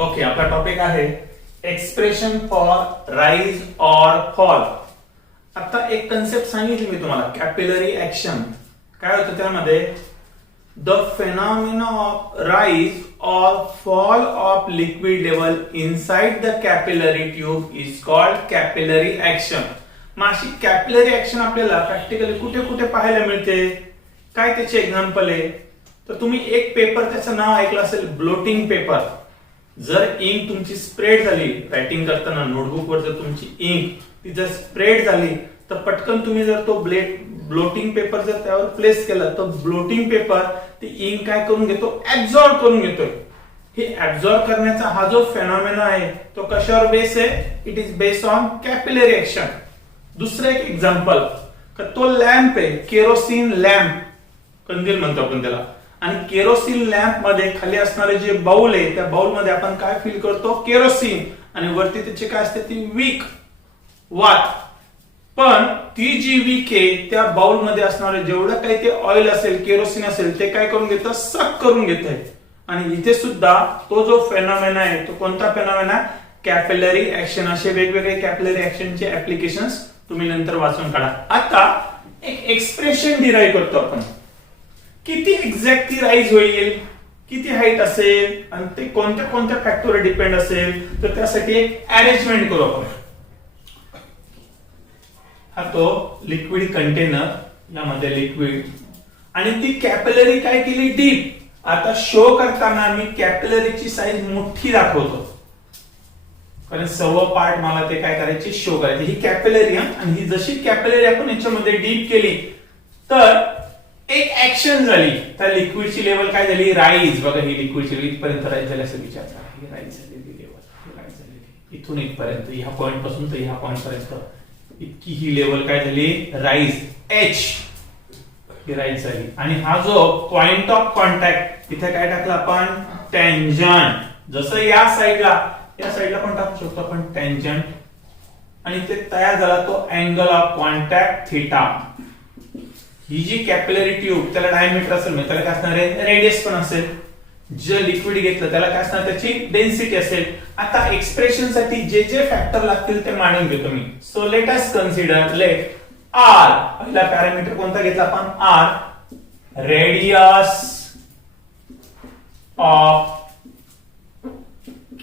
Okay, आपला topic आहे expression for rise or fall. आता एक कन्सेप्ट सांगितली मी तुम्हाला, कॅपिलरी ऍक्शन. काय होतं त्यामध्ये? The phenomena of rise or fall of liquid level inside the capillary tube is called capillary action. मग अशी कॅपिलरी ऍक्शन आपल्याला प्रॅक्टिकली कुठे कुठे पाहायला मिळते? काय त्याचे एक्झाम्पल आहे? तर तुम्ही एक पेपर, त्याचं नाव ऐकलं असेल, ब्लोटिंग पेपर. जर इंक तुमची स्प्रेड झाली, रायटिंग करताना नोटबुकवर जर तुमची इंक ती जर स्प्रेड झाली, तर पटकन तुम्ही जर तो ब्लोटिंग पेपर जर त्यावर प्लेस केला, तर ब्लोटिंग पेपर ती इंक काय करून घेतो? ऍब्झॉर्ब करून घेतोय. हे ऍब्झॉर्ब करण्याचा हा जो फेनॉमेना आहे तो कशावर बेस आहे? It is based on capillary action. दुसरं एक एक्झाम्पल, तो लॅम्प आहे, केरोसिन लॅम्प, कंदील म्हणतो आपण त्याला. आणि केरोसिन लॅम्प मध्ये खाली असणारे जे बाउल आहे, त्या बाउल मध्ये आपण काय फील करतो? केरोसिन. आणि वरती त्याची काय असते? ती विक, वात. पण ती जी विक आहे, त्या बाउल मध्ये असणारे जेवढं काही ते ऑइल असेल, केरोसिन असेल, ते काय करून घेतं? सक करून घेत आहे. आणि इथे सुद्धा तो जो फेनॉमेना आहे, तो कोणता फेनॉमेना? Capillary action. असे वेगवेगळे कॅपिलरी ऍक्शनचे ऍप्लिकेशन्स तुम्ही नंतर वाचून काढा. आता एक एक्सप्रेशन डिराईव्ह करतो आपण. किती एक्झॅक्ट ती राईज होईल, किती हाईट असेल, आणि ते कोणत्या कोणत्या फॅक्टरवर डिपेंड असेल, तर त्यासाठी एक अरेंजमेंट करू आपण. हा तो लिक्विड कंटेनर, यामध्ये लिक्विड, आणि ती कॅपिलरी काय केली? डीप. आता शो करताना मी कॅपिलरीची साईज मोठी दाखवतो, कारण सर्व पार्ट मला ते काय करायचे? शो करायचे. ही कॅपिलरी, आणि ही जशी कॅपिलरी आपण याच्यामध्ये डीप केली, तर एक ऍक्शन झाली, त्या लिक्विडची लेवल काय झाली? राईज. बघा, ही लिक्विडची इथपर्यंत राईज झाली असं विचार करा. ही राईज झालेली लेवल, ही राईज झालेली इथून इथपर्यंत, ह्या पॉइंट पासून तर ह्या पॉइंट पर्यंत इतकी ही लेवल काय झाली? राईज, एच, ही राईज झाली. आणि हा जो पॉइंट ऑफ कॉन्टॅक्ट, इथे काय टाकलं आपण? टँजंट. जसं या साईडला पण टाकू शकतो आपण टँजंट. आणि ते तयार झाला तो अँगल ऑफ कॉन्टॅक्ट थिटा. ही जी कॅपिलरी ट्यूब, त्याला डायमीटर असेल, म्हणजे त्याला काय असणार आहे? रेडियस पण असेल. जे लिक्विड घेतलं त्याला काय असणार? त्याची डेन्सिटी असेल. आता एक्सप्रेशन साठी जे जे फॅक्टर लागतील ते मांडून घेतो मी. So let us consider, let R, पहिला पॅरामीटर कोणता घेतला आपण? R, radius of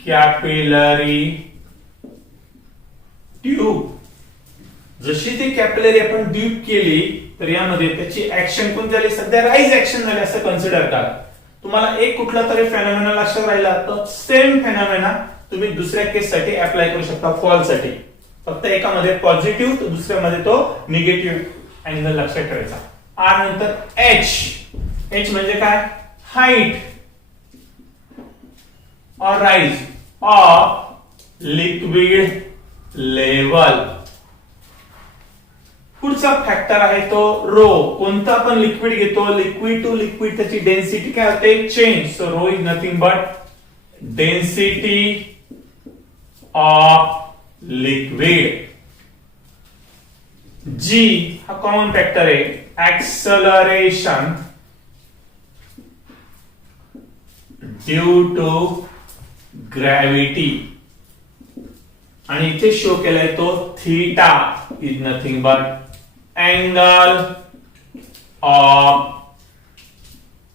capillary tube. जशी ती कॅपिलरी आपण डीप केली, तर यामध्ये त्याची ऍक्शन कोणती झाली? सध्या राईज ऍक्शन झाली असं कन्सिडर करा. तुम्हाला एक कुठला तरी फेनॉमेना लक्षात राहिला, तर सेम फेनॉमेना तुम्ही दुसऱ्या केस साठी अप्लाय करू शकता, फॉल साठी. फक्त एकामध्ये पॉझिटिव्ह, तर दुसऱ्यामध्ये तो निगेटिव्ह अँगल लक्षात ठेवायचा. आर नंतर एच. एच म्हणजे काय? Height or rise of liquid level. पुढचा फॅक्टर आहे तो रो. कोणता पण लिक्विड घेतो, लिक्विड टू लिक्विड त्याची डेन्सिटी काय होते? Change. So rho is nothing but density of liquid. G हा कॉमन फॅक्टर आहे, ऍक्सलरेशन ड्यू टू ग्रॅव्हिटी. आणि इथे शो केलाय तो theta is nothing but angle of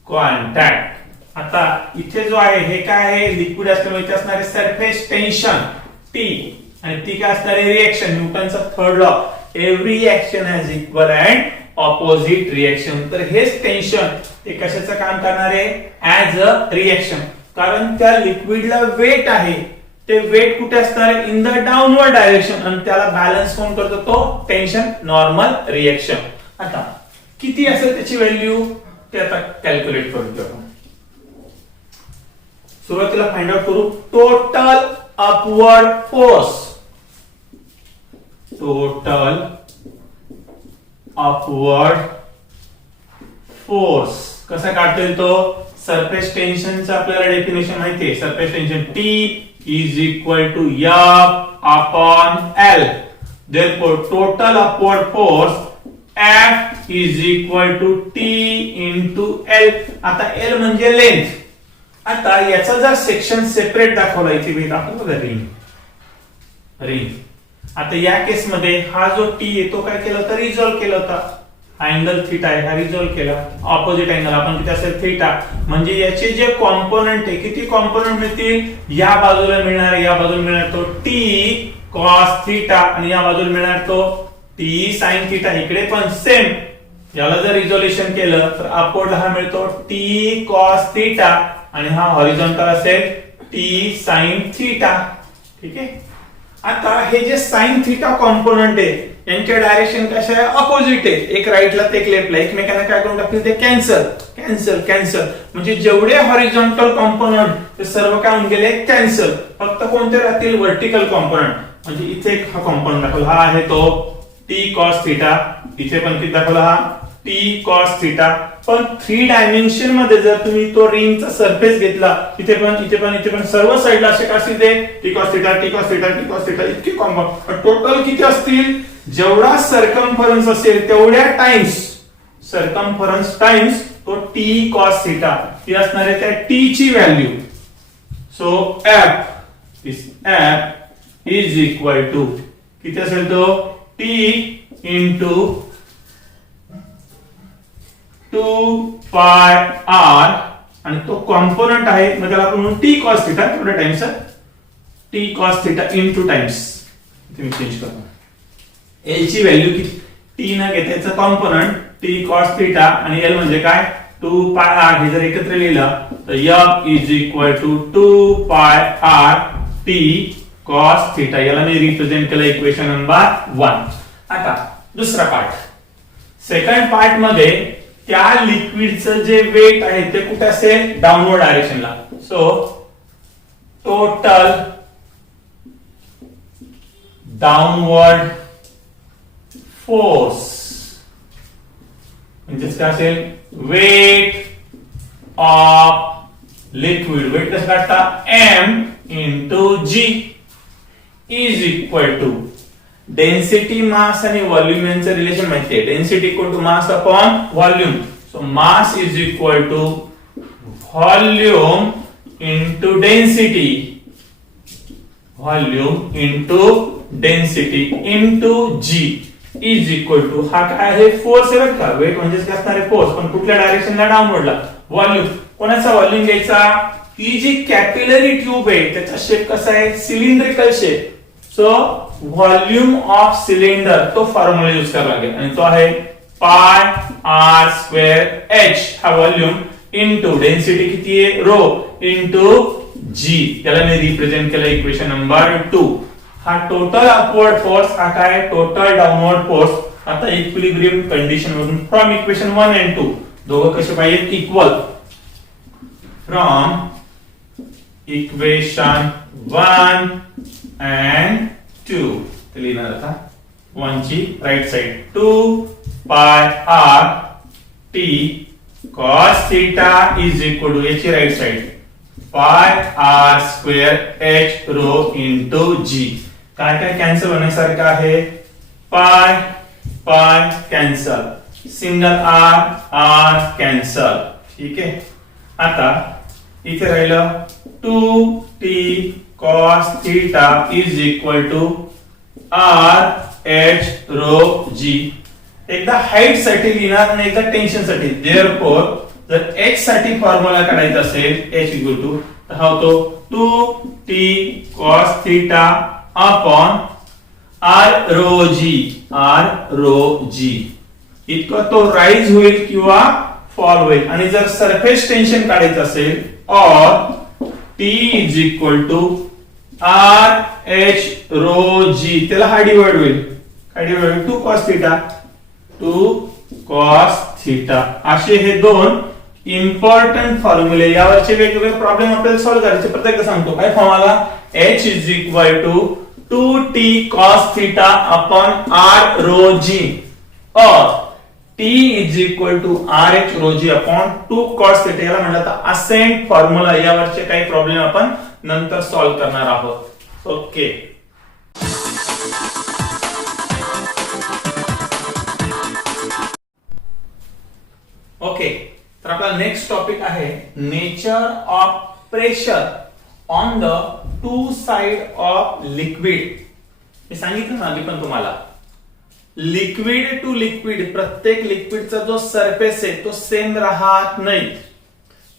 contact. आता इथे जो आहे हे काय आहे? लिक्विड असल्यामुळे इथे असणारे सरफेस टेन्शन टी, आणि ती काय असणारे? रिएक्शन. न्यूटनचा third law, every action has equal and opposite reaction. तर हेच टेन्शन ते कशाचं काम करणार आहे? As a reaction. कारण त्या लिक्विडला वेट आहे, ते वेट कुठे असणार आहे? In the downward direction. आणि त्याला बॅलन्स कोण करतो? तो टेन्शन, नॉर्मल रिएक्शन. आता किती असेल त्याची व्हॅल्यू, ते आता कॅल्क्युलेट करून घेऊ. सुरुवातीला फाइंड आउट करू total upward force. Total upward force कसा काढता येतो? सरफेस टेन्शनचं आपल्याला डेफिनेशन माहिती आहे. Surface tension T is equal to F upon L. Therefore, total upward force F is equal to T into L. आता L म्हणजे length, आता याचा जर सेक्शन सेपरेट दाखवला इथे मी दाखवतो बघा रिंग. आता या केस मध्ये हा जो टी येतो काय केलं तर रिझॉल्व्ह केला होता. हा अँगल थीटा आहे, हा रिझॉल्व्ह केला. ऑपोजिट अँगल आपण किती असेल थीटा. म्हणजे याचे जे कॉम्पोनंट आहे, किती कॉम्पोनंट मिळतील, या बाजूला मिळणार, या बाजूला मिळणार तो टी कॉस थीटा आणि या बाजूला मिळणार तो टी साइन थीटा. इकडे पण सेम. याला जर रिझोल्युशन केलं तर अपवर्डला हा मिळतो टी कॉस थीटा आणि हा हॉरिझॉन्टल असेल टी साइन थीटा. ठीक आहे. आता हे जे साइन थीटा कॉम्पोनंट आहे यांचे डायरेक्शन कशा आहे, अपोजिट आहे. एक राईटला ते एक लेफ्टला. एकमेकांना काय करून टाकतील ते कॅन्सल कॅन्सल कॅन्सल. म्हणजे जेवढे हॉरिझॉन्टल कॉम्पोनंट ते सर्व काय होऊन गेले कॅन्सल. फक्त कोणते राहतील, व्हर्टिकल कॉम्पोनंट. म्हणजे इथे हा कॉम्पोनंट दाखवला, हा आहे तो टी कॉस थीटा. इथे पण किती दाखवला, हा टी कॉस थीटा. पण 3 डायमेन्शन मध्ये जर तुम्ही तो रिंगचा सरफेस घेतला, इथे पण सर्व साइडला असे असतील ते T cos theta T cos theta T cos theta इतके कॉम्पोनंट. टोटल किती असतील, जेवढा सर्कम्फरन्स असेल तेवढ्या टाइम्स सर्कम्फरन्स टाइम्स तो टी कॉस थीटा. ती असणार आहे त्या टी ची value. So F is equal to किती असेल तो टी इंटू 2 पाय आर आणि तो कॉम्पोनंट आहे मग त्याला आपण टी कॉस थीटा तेवढ्या times T cos theta into times. इथे मी चेंज करतो. एल ची व्हॅल्यू किती, टी न घेता याचा कॉम्पोनंट टी कॉस थीटा आणि एल म्हणजे काय 2 पाय आर. हे जर एकत्र लिहिलं तर F is equal to 2 pi r T cos theta. याला मी रिप्रेझेंट केलं इक्वेशन नंबर 1. आता दुसरा पार्ट. सेकंड पार्ट मध्ये त्या लिक्विडचं जे वेट आहे ते कुठे असेल, डाऊनवर्ड डायरेक्शनला. सो टोटल डाऊनवर्ड फोर्स म्हणजेच काय असेल, वेट ऑफ लिक्विड. वेट कसं काढता, m into g is equal to density mass आणि व्हॉल्यूम यांचं रिलेशन माहिती आहे. Density equal to mass upon volume. So mass is equal to volume into density. Volume into density into g is equal to हा काय आहे, force आहे बरं का. वेट म्हणजेच काय असणार आहे, फोर्स. पण कुठल्या डायरेक्शनला, डाऊनवर्डला. व्हॉल्यूम, कोणाचा व्हॉल्यूम घ्यायचा, ती जी कॅपिलरी ट्यूब आहे त्याचा शेप कसा आहे, cylindrical shape. So volume of cylinder तो फॉर्म्युला यूज करावा लागेल आणि तो आहे पाय आर स्क्वेअर एच. हा व्हॉल्यूम इंटू डेन्सिटी किती आहे, रो इंटू जी. याला मी रिप्रेझेंट केलं इक्वेशन नंबर 2. हा टोटल अपवर्ड फोर्स, हा काय टोटल डाऊनवर्ड फोर्स. आता इक्विलिब्रियम कंडिशन मधून फ्रॉम इक्वेशन 1 and 2 दोघं कसे पाहिजेत, इक्वल. फ्रॉम इक्वेशन 1 and 2 ते लिहिणार आता 1 ची right side 2 pi r T cos theta is equal to याची right side pi r square h rho into g. काय काय कॅन्सल होण्यासारखं आहे, pi pi cancel, single r r cancel. ठीक आहे. आता इथे राहिलं 2t cos theta is equal to r h rho g. एकदा हाईट साठी लिहिणार आणि एकदा टेन्शन साठी. देअरफॉर जर h साठी फॉर्म्युला काढायचा असेल h इक्वल टू तर हा होतो 2t cos theta upon r rho g. इतका तो राईज होईल किंवा फॉल होईल. आणि जर सरफेस टेन्शन काढायचं असेल or t is equal to r h rho g त्याला हा डिवाइड होईल. काय डिवाइड होईल, 2 cos theta 2 cos theta. असे हे दोन इम्पॉर्टंट फॉर्म्युले. यावरचे वेगवेगळे प्रॉब्लेम आपल्याला सॉल्व्ह करायचे. प्रत्येक सांगतो काय फॉर्म आला, h is equal to 2t cos theta upon r rho g or t is equal to r h rho g upon 2 cos theta. याला म्हणलं तर असेंट फॉर्म्युला. यावरचे काही प्रॉब्लेम आपण नंतर सॉल्व्ह करणार आहोत. ओके. ओके तर आपला नेक्स्ट टॉपिक आहे nature of pressure on the two side of liquid. मी सांगितलं ना आधी पण तुम्हाला, लिक्विड टू लिक्विड प्रत्येक लिक्विडचा जो सरफेस आहे तो सेम राहत नाही.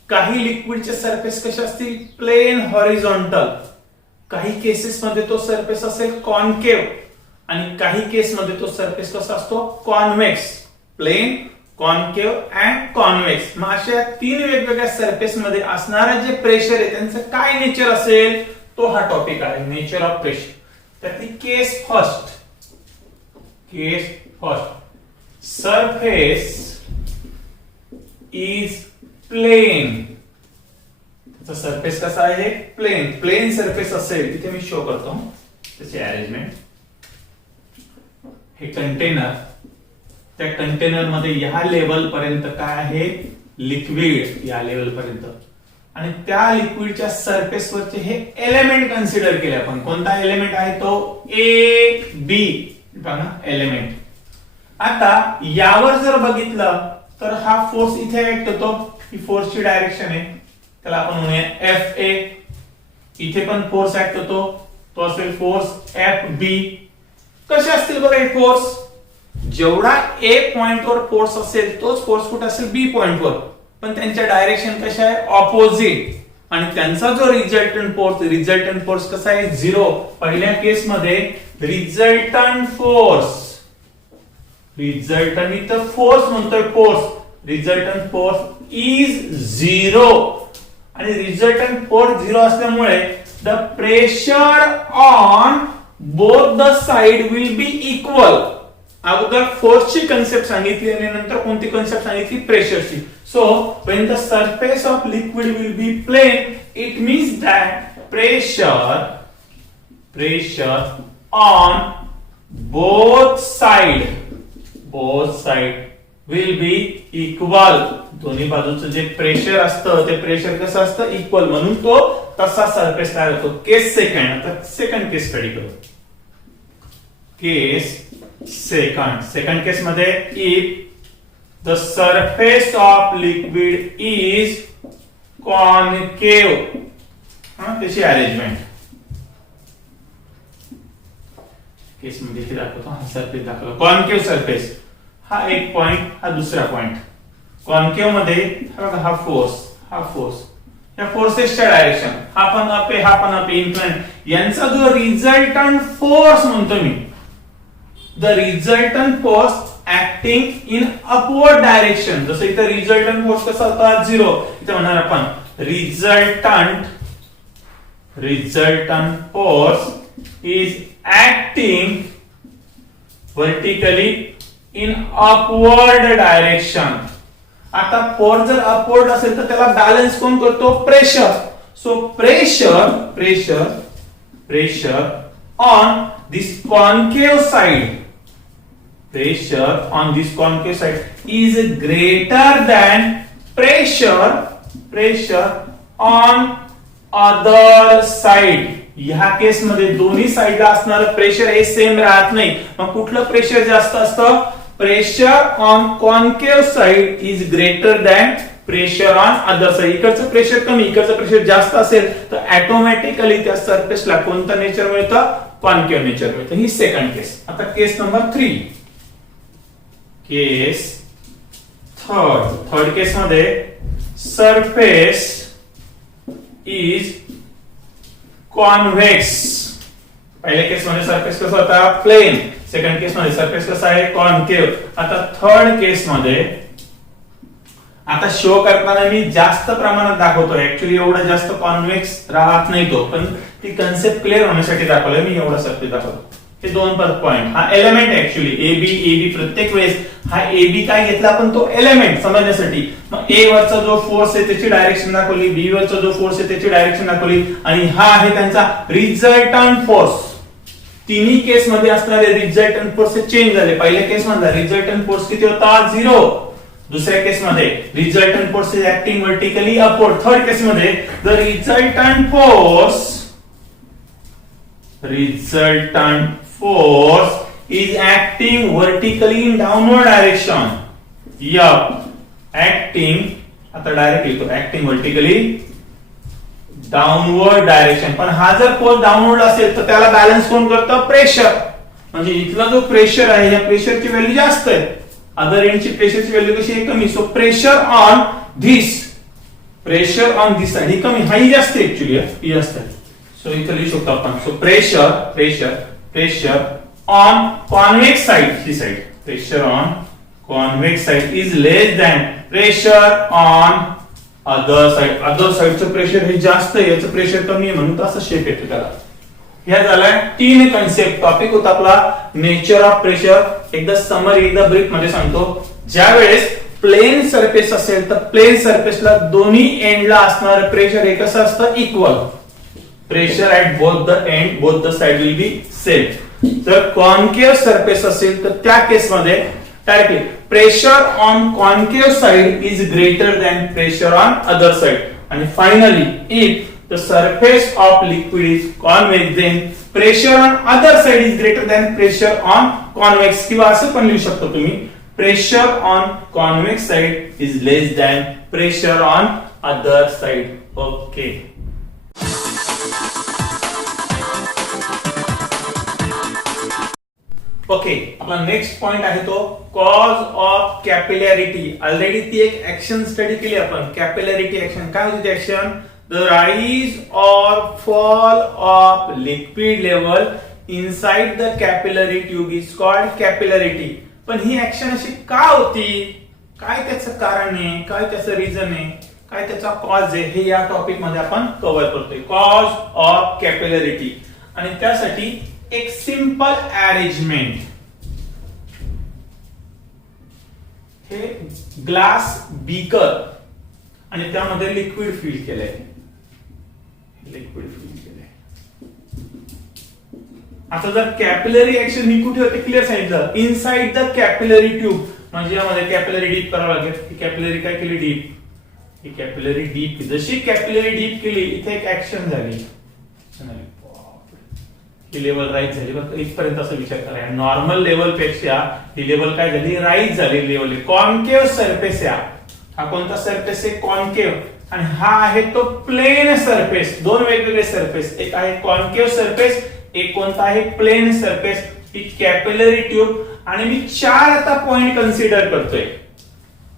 काही लिक्विडचे सरफेस कसे असतील, प्लेन हॉरिझॉन्टल. काही केसेस मध्ये तो सरफेस असेल कॉन्केव्ह आणि काही केस मध्ये तो सरफेस कसा असतो, convex. Plane, concave and convex. मग अशा तीन वेगवेगळ्या सरफेस मध्ये असणारे जे प्रेशर आहे त्यांचं काय नेचर असेल, तो हा टॉपिक आहे, नेचर ऑफ प्रेशर. त्यातली case first. Surface is plane. त्याचा सरफेस कसा आहे, प्लेन. प्लेन सरफेस असेल तिथे मी शो करतो त्याची अरेंजमेंट. हे कंटेनर, त्या कंटेनर मध्ये ह्या लेवल पर्यंत काय आहे, लिक्विड या लेवल पर्यंत. आणि त्या लिक्विडच्या सरफेस वरचे हे एलिमेंट कन्सिडर केले आपण. कोणता एलिमेंट आहे तो, ए बी एलिमेंट. आता यावर जर बघितलं तर हा फोर्स इथे ऍक्ट होतो. ही फोर्सची डायरेक्शन आहे, त्याला आपण म्हणूया एफ ए. इथे पण फोर्स ऍक्ट होतो, तो असेल फोर्स एफ बी. कसे असतील बरं हे फोर्स, जेवढा ए पॉइंट वर फोर्स असेल तोच फोर्स कुठे असेल, बी पॉइंट वर. पण त्यांच्या डायरेक्शन कशा आहे, ऑपोजिट. आणि त्यांचा जो रिझल्टंट फोर्स कसा आहे, 0. पहिल्या केस मध्ये रिझल्टंट फोर्स इथं फोर्स म्हणतोय, फोर्स, रिझल्टंट फोर्स इज 0. आणि रिझल्टंट फोर्स 0 असल्यामुळे the pressure on both the side will be equal. अगोदर फोर्सची कन्सेप्ट सांगितली आणि नंतर कोणती कन्सेप्ट सांगितली, प्रेशरची. So when the surface of liquid will be plane, it means that pressure on both side will be equal. दोन्ही बाजूचं जे प्रेशर असतं ते प्रेशर कसं असतं, इक्वल. म्हणून तो तसा सरफेस तयार होतो. केस सेकंड. आता सेकंड केस स्टडी करू. केस सेकंड केस मध्ये, if the surface of liquid is concave, त्याची अरेंजमेंट केस मध्ये हे दाखवतो. हा सरफेस दाखवला, कॉन्केव्ह सरफेस. हा एक पॉइंट, हा दुसरा पॉइंट. कॉन्केव्ह मध्ये हा फोर्स, या फोर्सेसच्या डायरेक्शन, हा पण अप आहे, हा पण अप आहे, इन्क्लाइन. यांचा जो रिझल्टंट फोर्स म्हणतो मी, the resultant force acting in upward direction. जसं इथं रिझल्टंट फोर्स कसा होता, 0. इथं म्हणणार आपण resultant force is acting vertically in upward direction. आता फोर्स जर अपवर्ड असेल तर त्याला बॅलन्स कोण करतो, pressure. So pressure on this concave side, is greater than pressure on other side. ह्या केस मध्ये दोन्ही साइडला असणारं प्रेशर हे सेम राहत नाही. मग कुठलं प्रेशर जास्त असतं, pressure on concave side is greater than pressure on other side. इकडचं प्रेशर कमी, इकडचं प्रेशर जास्त असेल तर ऑटोमॅटिकली त्या सरफेसला कोणतं नेचर मिळतं, कॉन्केव्ह नेचर मिळतं. ही सेकंड केस. आता केस नंबर 3. केस थर्ड केस मध्ये सरफेस इज कॉन्व्हेक्स. पहिल्या केस मध्ये सरफेस कसा होता, प्लेन. सेकंड केस मध्ये सरफेस कसा आहे, कॉन्केव्ह. आता थर्ड केस मध्ये, आता शो करताना मी जास्त प्रमाणात दाखवतोय, ऍक्च्युअली एवढं जास्त कॉन्व्हेक्स राहत नाही तो, पण ती कन्सेप्ट क्लिअर होण्यासाठी दाखवलंय मी, एवढा सरफेस दाखवतो. हे दोन पॉइंट, हा एलिमेंट ऍक्च्युअली एबी प्रत्येक वेळेस हा एबी काय घेतला आपण, तो एलिमेंट समजण्यासाठी. मग ए वरचा जो फोर्स आहे त्याची डायरेक्शन दाखवली, बी वरचा जो फोर्स आहे त्याची डायरेक्शन दाखवली, आणि हा आहे त्यांचा रिझल्टंट फोर्स. तिन्ही केस मध्ये असणारे रिझल्टंट फोर्स चेंज झाले. पहिल्या केस मध्ये रिझल्टंट फोर्स किती होता, 0. दुसऱ्या केस मध्ये resultant force is acting vertically upward. Third case मध्ये the resultant force is acting vertically in downward direction. Acting, आता डायरेक्ट लिहितो, acting vertically डाऊनवर्ड डायरेक्शन. पण हा जर फोर्स डाऊनवर्ड असेल तर त्याला बॅलन्स कोण करतं? प्रेशर. म्हणजे इथला जो प्रेशर आहे या प्रेशरची व्हॅल्यू जास्त आहे, अदर एंडची प्रेशरची व्हॅल्यू कशी आहे? कमी. So pressure on this, pressure on this side ही कमी, हाई जास्त ऍक्च्युअली ही जास्त आहे. सो इथे लिहू शकतो आपण. So pressure on convex side, ही side, pressure on convex side is less than pressure on other side. Other साइडचं प्रेशर हे जास्त आहे, याचं प्रेशर कमी आहे, म्हणून असं शेप येतो त्याला. ह्या झालाय 3 कन्सेप्ट. टॉपिक होता आपला नेचर ऑफ प्रेशर. एकदा समरी, एकदा ब्रीफ मध्ये सांगतो. ज्या वेळेस प्लेन सरफेस असेल तर प्लेन सरफेसला दोन्ही एंडला असणारं प्रेशर हे कसं असतं? Equal. Pressure at both the end, both the side will be same. जर कॉन्केव्ह सरफेस असेल तर त्या केसमध्ये directly pressure on concave side is greater than pressure on other side. आणि finally if the surface of liquid is convex, then pressure on other side is greater than pressure on convex. किंवा असं पण लिहू शकतो तुम्ही, pressure on convex side is less than pressure on other side. Okay. Okay, आपला next point आहे तो cause of कॅपिलॅरिटी. Already ती एक ऍक्शन स्टडी केली आपण. कॅपिलॅरिटी ऍक्शन काय होती? ती action the rise or fall of liquid level inside the capillary tube is called capillarity. पण ही ऍक्शन अशी का होती? काय त्याचं कारण आहे? काय त्याचं रिझन आहे? काय त्याचा कॉज आहे? हे या टॉपिक मध्ये आपण कव्हर करतोय. Cause of capillarity. आणि त्यासाठी एक सिंपल अरेंजमेंट. हे ग्लास बीकर आणि त्यामध्ये लिक्विड फिल केलंय. लिक्विड फिल केलंय. आता जर कॅपिलरी ऍक्शन ही कुठे होते? क्लिअर सांगितलं. Inside the capillary tube. म्हणजे यामध्ये कॅपिलरी डीप करावं लागेल. ही कॅपिलरी काय केली? डीप. ही कॅपिलरी डीप. जशी कॅपिलरी डीप केली इथे एक ऍक्शन झाली. ही लेवल राईज झाली. बघ इथपर्यंत असं विचार करा. नॉर्मल लेवल पेक्षा ही लेवल काय झाली? राईज झाली लेवल. कॉन्केव्ह सरफेस आहे. हा कोणता सरफेस आहे? कॉन्केव्ह. आणि हा आहे तो प्लेन सरफेस. दोन वेगवेगळे सरफेस. एक आहे कॉन्केव्ह सरफेस, एक कोणता आहे? Plane surface. ही कॅपिलरी ट्यूब. आणि मी 4 आता पॉइंट कन्सिडर करतोय.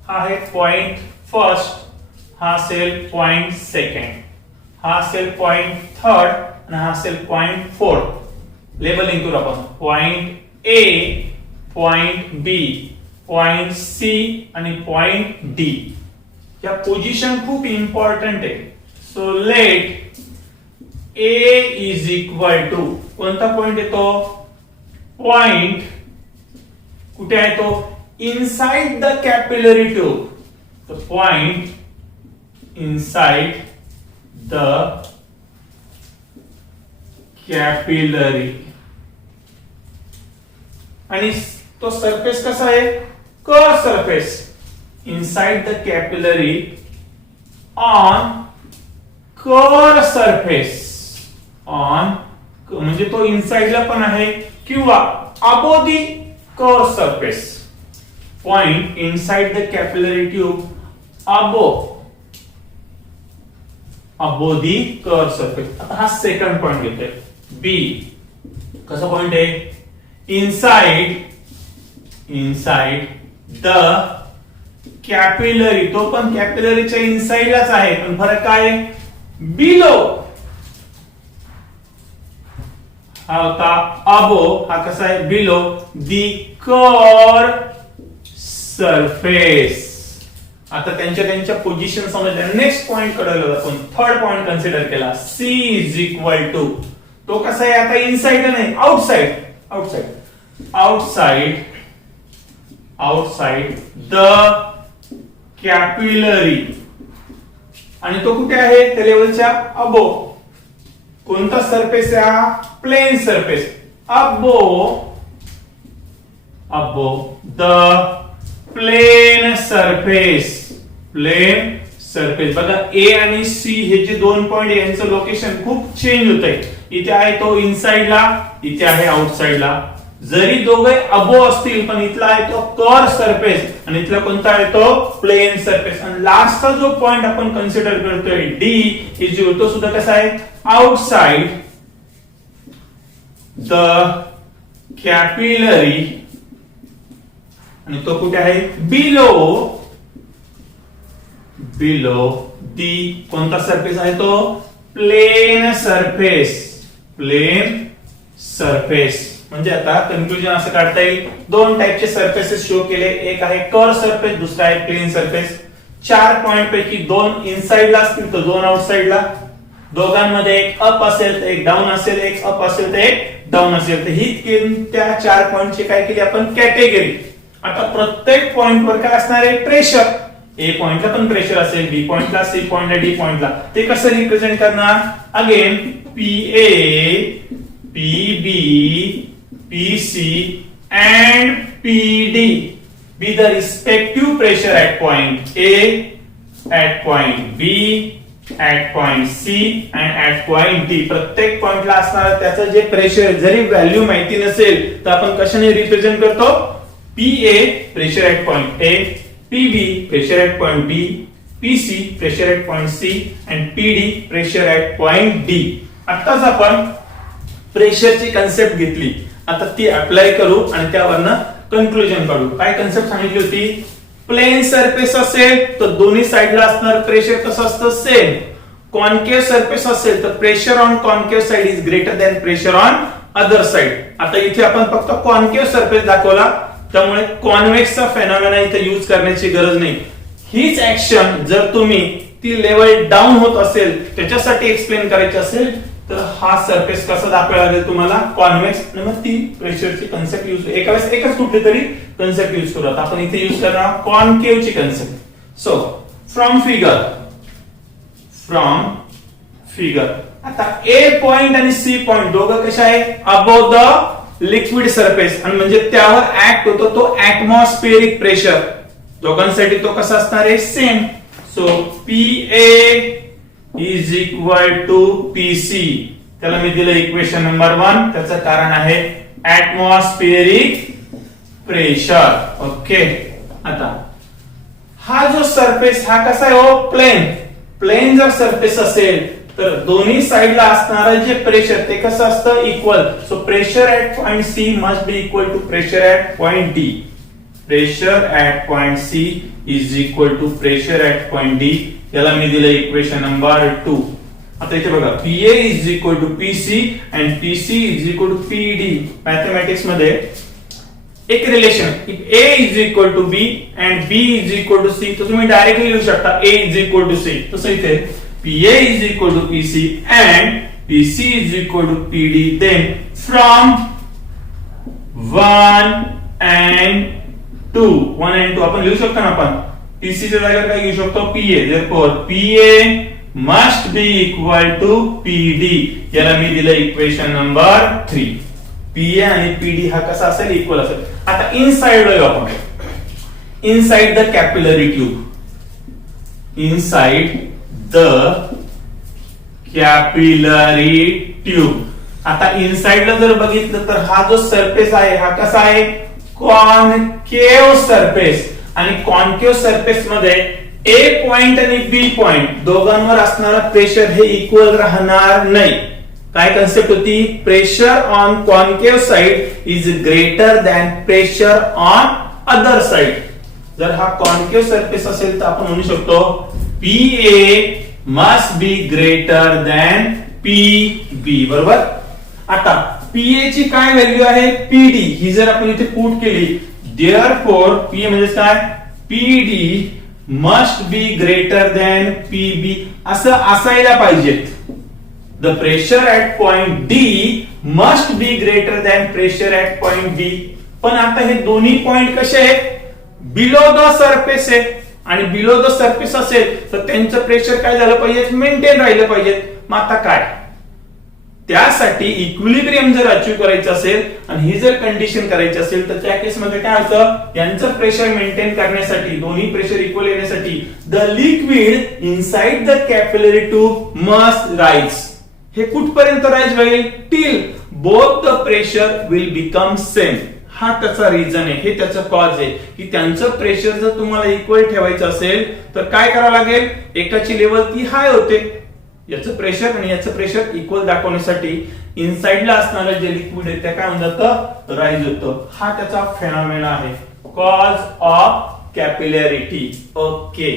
हा आहे पॉइंट फर्स्ट, हा असेल पॉइंट सेकंड, हा असेल पॉइंट थर्ड आणि हा असेल पॉइंट फोर्थ. लेबलिंग करू आपण. Point A, point B, point C आणि पॉइंट डी. या पोझिशन खूप इम्पॉर्टंट आहे. So let A is equal to कोणता पॉइंट येतो? पॉइंट कुठे आहे तो? Inside the capillary tube. तर पॉइंट इनसाइड द कॅपिलरी. आणि तो सरफेस कसा आहे? Curve surface. inside the capillary on curved surface. on म्हणजे तो इनसाइडला पण आहे किंवा above the curved surface. point inside the capillary tube above the curved surface. आता हा सेकंड पॉइंट घेतोय. बी कसा पॉइंट आहे? Inside the capillary. तो पण कॅपिलरीच्या इनसाइडलाच आहे, पण फरक काय आहे? बिलो. हा होता अबो, हा कसा आहे? Below the curve surface. आता त्यांच्या पोझिशन समजल्या. नेक्स्ट पॉइंट कडे आपण थर्ड पॉइंट कन्सिडर केला. सी इज इक्वल टू तो कसा आहे? आता इनसाइड नाही, आउटसाइड द कॅपिलरी. आणि तो कुठे आहे? त्या लेवलच्या अबो. कोणता सरफेस आहे? Plane surface. Above the plane surface. बघा ए आणि सी हे जे 2 पॉइंट यांचं लोकेशन खूप चेंज होत आहे. इथे आहे तो इनसाइडला, इथे आहे आउटसाइडला. जरी दोघे अबो असतील पण इथला आहे तो कर्व सरफेस आणि इथला कोणता आहे तो प्लेन सरफेस. आणि लास्टचा जो पॉइंट आपण कन्सिडर करतोय डी इज तो सुद्धा कसा आहे आउटसाइड द कॅपिलरी आणि तो कुठे आहे बिलो दी कोणता सरफेस आहे तो प्लेन सरफेस. म्हणजे आता कन्क्लुजन असं काढता येईल दोन टाइपचे सरफेसेस शो केले, एक आहे कर्व सरफेस दुसरा आहे प्लेन सरफेस. 4 पॉइंट पैकी 2 इनसाइडला असतील तर 2 आउटसाइडला, दोघांमध्ये एक अप असेल तर एक डाऊन असेल, एक अप असेल तर एक डाऊन असेल. तर ही त्या 4 पॉइंटची काय केली आपण कॅटेगरी. आता प्रत्येक पॉइंटवर काय असणार आहे प्रेशर. ए पॉइंटला पण प्रेशर असेल, बी पॉइंटला, सी पॉइंटला, डी पॉइंटला. ते कसं रिप्रेझेंट करणार again PA PB PC and PD be the respective pressure at point A, at point B, at point C and at point D. प्रत्येक पॉइंटला असणार त्याचं जे प्रेशर जरी व्हॅल्यू माहिती नसेल तर आपण कशाने रिप्रेझेंट करतो PA pressure at point A, PB pressure at point B, PC pressure at point C and PD pressure at point D. आताच आपण प्रेशरची कन्सेप्ट घेतली, आता ती अप्लाय करू आणि त्यावरनं कन्क्लुजन काढू. काय कन्सेप्ट सांगितली होती प्लेन सरफेस असेल तर दोन्ही साइडला असणार प्रेशर कसं असतं सेम. कॉन्केव्ह सरफेस असेल तर pressure on concave side is greater than pressure on other side. आता इथे आपण फक्त कॉन्केव्ह सरफेस दाखवला त्यामुळे कॉन्व्हेक्सचा फेनॉमेना इथे यूज करण्याची गरज नाही. हीच ऍक्शन जर तुम्ही ती लेवल डाऊन होत असेल त्याच्यासाठी एक्सप्लेन करायची असेल तर हा सरफेस कसा दाखवायला लागेल तुम्हाला कॉन्व्हेक्स. मग ती प्रेशरची कन्सेप्ट यूज एका वेळेस एकच कुठली तरी कन्सेप्ट यूज करू. आपण इथे यूज करणार कॉन्केव्हची कन्सेप्ट. सो फ्रॉम फिगर आता ए पॉइंट आणि सी पॉइंट दोघं कशा आहे अबोव द लिक्विड सरफेस आणि म्हणजे त्यावर ऍक्ट होतो तो ऍटमॉस्फिअरिक प्रेशर. दोघांसाठी तो कसा असणार आहे same. So PA is equal to PC. त्याला मी दिलं इक्वेशन नंबर 1. त्याचं कारण आहे ऍटमॉस्फिअरिक प्रेशर. ओके. आता हा जो सरफेस हा कसा आहे हो प्लेन जर सरफेस असेल तर दोन्ही साइडला असणारं जे प्रेशर ते कसं असतं equal. So pressure at point C must be equal to pressure at point D. Pressure at point C is equal to pressure at point D. याला मी दिलं इक्वेशन नंबर 2. आता इथे बघा PA is equal to PC and PC is equal to PD. Mathematics मध्ये एक relation if A is equal to B and B is equal to C तर तुम्ही डायरेक्टली लिहू शकता ए इज इक्वल टू सी. तसं इथे PA is equal to PC and PC is equal to PD. Then from 1 and 2 आपण लिहू शकतो ना आपण पीसी च्या जागेवर काय घेऊ शकतो PA. Therefore PA must be equal to PD. याला मी दिलं इक्वेशन नंबर 3. पीए आणि पीडी हा कसा असेल इक्वल असेल. आता इनसाइड येऊ आपण. Inside the capillary tube. Inside the capillary tube. आता इनसाइडला जर बघितलं तर हा जो सरफेस आहे हा कसा आहे कॉन्केव्ह सरफेस. आणि कॉन्केव्ह सरफेस मध्ये ए पॉइंट आणि बी पॉइंट दोघांवर असणारा प्रेशर हे इक्वल राहणार नाही. काय कन्सेप्ट होती pressure on concave side is greater than pressure on other side. जर हा कॉन्केव्ह सरफेस असेल तर आपण म्हणू शकतो PA must be greater than PB. बरोबर. आता पीए ची काय व्हॅल्यू आहे पीडी ही जर आपण इथे पुट केली देयरफॉर पीए म्हणजे काय PD must be greater than PB असं असायला पाहिजेत. The pressure at point D must be greater than pressure at point B. पण आता हे दोन्ही पॉइंट कसे आहेत बिलो द सरफेस आहे आणि बिलो द सरफेस असेल तर त्यांचं प्रेशर काय झालं पाहिजे मेंटेन राहिलं पाहिजे. मग आता काय त्यासाठी इक्विलिब्रियम जर अचीव करायचं असेल आणि ही जर कंडिशन करायची असेल तर त्या केसमध्ये काय होतं यांचं प्रेशर मेंटेन करण्यासाठी दोन्ही प्रेशर इक्वल येण्यासाठी the liquid inside the capillary tube must rise. हे कुठपर्यंत राईज होईल till both the pressure will become same. हा त्याचा रिझन आहे, हे त्याचं कॉज आहे की त्यांचं प्रेशर जर तुम्हाला इक्वल ठेवायचं असेल तर काय करावं लागेल, एकाची लेवल ती हाय होते, याचं प्रेशर आणि याचं प्रेशर इक्वल दाखवण्यासाठी इनसाइडला असणारं जे लिक्विड आहे ते काय म्हणतात, राईज होतं. हा त्याचा फेनॉमेना आहे, कॉज ऑफ कॅपिलॅरिटी. ओके.